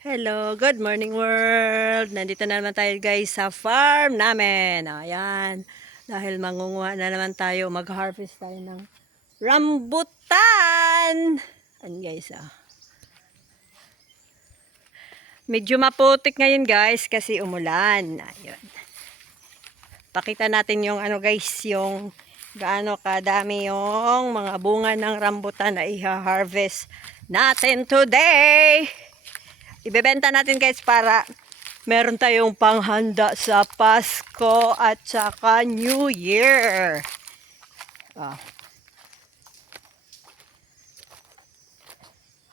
Hello, good morning world. Nandito na naman tayo guys sa farm namin. Ayan, dahil mangunguha na naman tayo, mag-harvest tayo ng rambutan. Ayan guys, medyo maputik ngayon guys kasi umulan. Ayun. Pakita natin yung guys, yung gaano kadami yung mga bunga ng rambutan na i-harvest natin today. Ibebenta natin guys para meron tayong panghanda sa Pasko at saka New Year. Ah.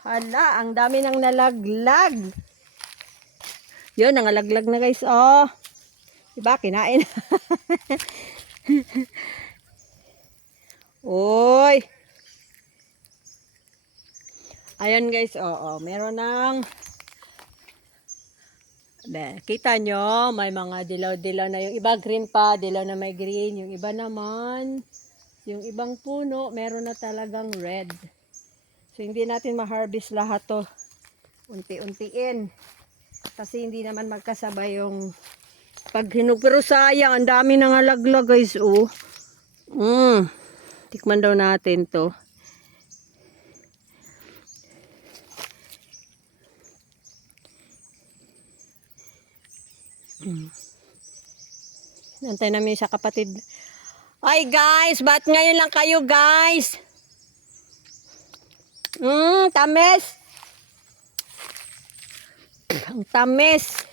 Hala, ang dami nang nalaglag. Yun, nangalaglag na guys. Oh. Diba, kinain. Uy. Ayan guys, meron ng kita nyo, may mga dilaw-dilaw na. Yung iba green pa, dilaw na may green. Yung iba naman, yung ibang puno, meron na talagang red. So, hindi natin ma-harvest lahat to. Unti-untiin. Kasi hindi naman magkasabay yung paghinog. Pero sayang, ang dami nang alaglag guys, oh. Tikman daw natin to. Nantay namin sa kapatid. Ay guys, ba't ngayon lang kayo guys? Tamis. Ang tamis.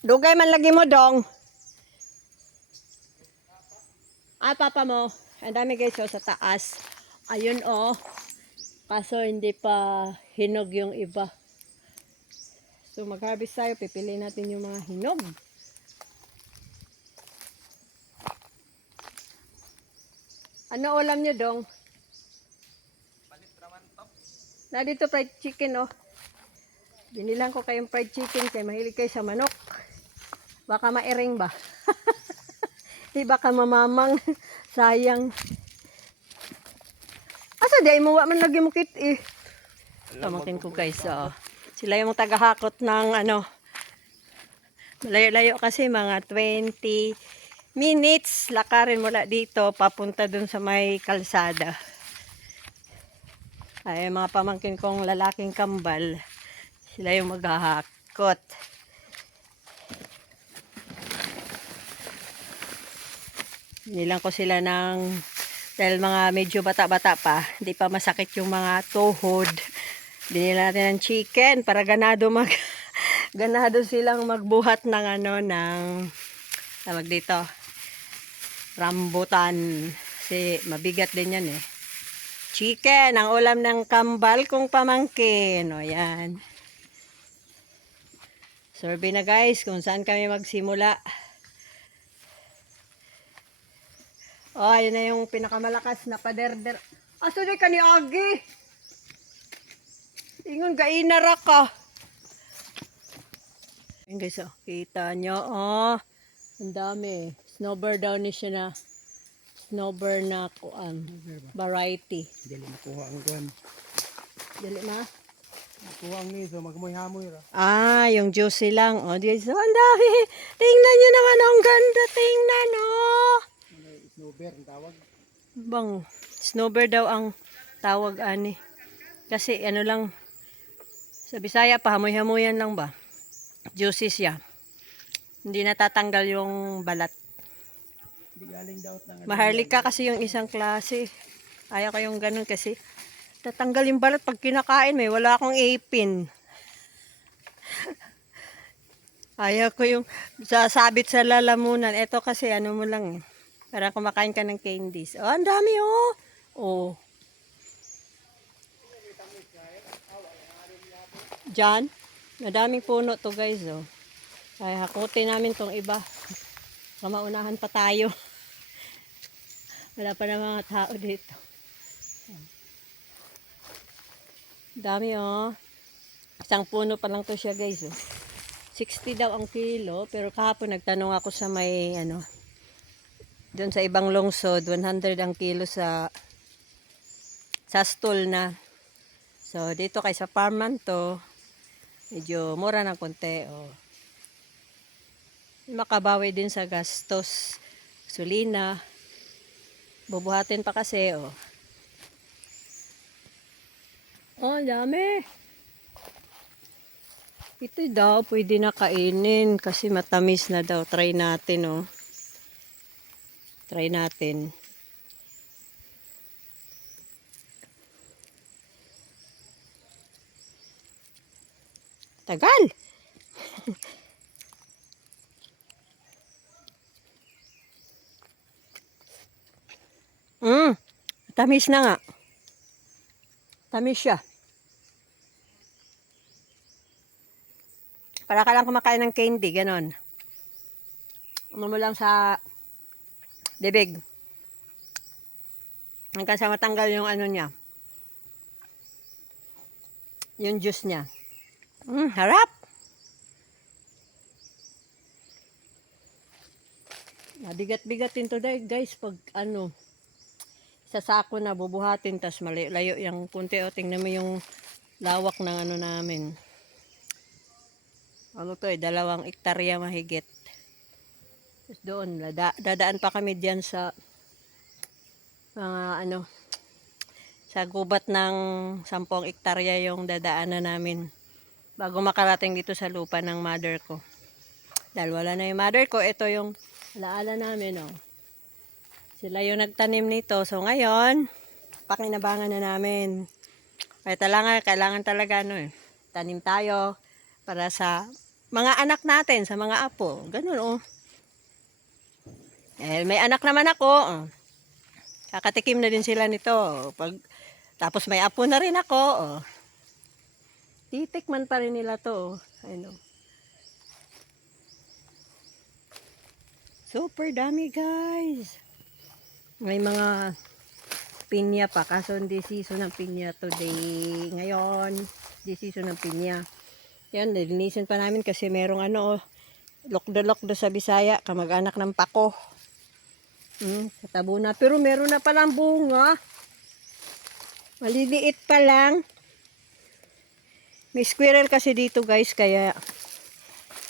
Dugay man lagi mo dong. Ay papa mo. Ang dami guys sa taas. Ayun oh. Kaso hindi pa hinog yung iba. So mag-harvest tayo, pipili natin yung mga hinog. Ano ulam nyo dong? Na dito fried chicken oh. Binilang ko kayong fried chicken kaya mahilig kayo sa manok. Baka mairing ba? Di baka mamamang. Sayang. Asa di mo wa man lagi mo kit eh. Tamakin ko guys sila yung tagahakot ng malayo-layo kasi mga 20 minutes lakarin mula dito papunta dun sa may kalsada. Ay mga pamangkin kong lalaking kambal, sila yung maghahakot. Nilang ko sila ng dahil mga medyo bata-bata pa, hindi pa masakit yung mga tuhod. Binila natin ng chicken para ganado ganado silang magbuhat ng ng tawag dito rambutan. Kasi mabigat din yan eh. Chicken, ang ulam ng kambal kong pamangkin. O yan. Survey na guys kung saan kami magsimula. Oh, yun na yung pinakamalakas na paderder. Aso na ka ni Agi? Ingon gainara ka. Ayun guys, kita nyo, ang dami. Snowbird daw ni siya na snowbird na variety. Dili makuha ang kuan. Dili na? Makuha ang niso, magmoy-hamoy ra. Yung juicy lang. Guys, ang dami. Tingnan nyo naman, ang ganda. Tingnan, Snowbird ang tawag. Bang, snowbird daw ang tawag ani. Kasi lang, sa Bisaya, pahamoy-hamoyan lang ba? Juicy siya. Hindi natatanggal yung balat. Hindi galing daw ng Maharlika kasi yung isang klase. Ayaw ko yung ganun kasi tatanggal yung balat pag kinakain. Wala akong ipin. Ayaw ko yung sasabit sa lalamunan. Ito kasi mo lang eh. Para kumakain ka ng candies. Oh, ang dami oh. Oh. Diyan. Madaming puno to guys oh. Ay hakutin namin tong iba. Kamaunahan pa tayo. Wala pa na mga tao dito. Dami oh. Isang puno pa lang to siya guys oh. 60 daw ang kilo. Pero kahapon nagtanong ako sa may Doon sa ibang lungsod, 100 ang kilo sa stall na. So, dito kay sa farman to, medyo mura ng konti. Oh. Makabawi din sa gastos. Gasolina. Bubuhatin pa kasi. Oh, oh dami. Ito daw, pwede na kainin kasi matamis na daw. Try natin, oh. Try natin. Tagal! Tamis na nga. Tamis siya. Para ka lang kumakain ng candy, ganon. Mo lang sa bibig. Hanggang sa matanggal yung ano niya. Yung juice niya. Harap! Mabigat-bigat din to guys pag ano sa sako na bubuhatin tas malayo yung punti o tingnan mo yung lawak ng ano namin. Ano to 2 hektarya mahigit. Tapos doon dadaan pa kami diyan sa mga ano sa gubat ng 10 hektarya yung dadaanan namin bago makarating dito sa lupa ng mother ko. Dahil wala na yung mother ko, ito yung alaala namin, oh. Sila yung nagtanim nito. So ngayon, pakinabangan na namin. Kaya kailangan talaga tanim tayo para sa mga anak natin, sa mga apo. Ganun, oh. Eh, may anak naman ako. Oh. Kakatikim na din sila nito. Tapos may apo na rin ako. Oh. Titikman pa rin nila to. Oh. Ayun, oh. Super dami, guys. May mga pinya pa. Kaso hindi season ng pinya today. Ngayon, hindi season ng pinya. Yan, nilinisin pa namin kasi merong lokdo-lokdo sa Bisaya. Kamag-anak ng pako. Katabo na. Pero meron na palang bunga. Maliliit pa lang. May squirrel kasi dito guys. Kaya,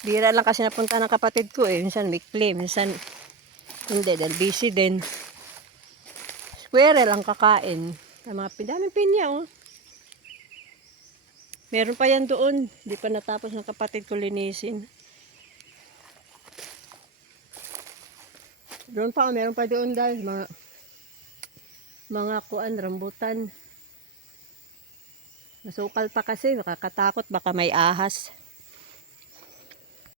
bira lang kasi napunta ng kapatid ko eh. Minsan may claim. Minsan, hindi. Dahil busy din. Squirrel ang kakain. Mga daming pinya, oh. Meron pa yan doon. Hindi pa natapos ng kapatid ko linisin. Doon pa, meron pa doon dahil mga kuan, rambutan. Nasukal pa kasi, nakakatakot, baka may ahas.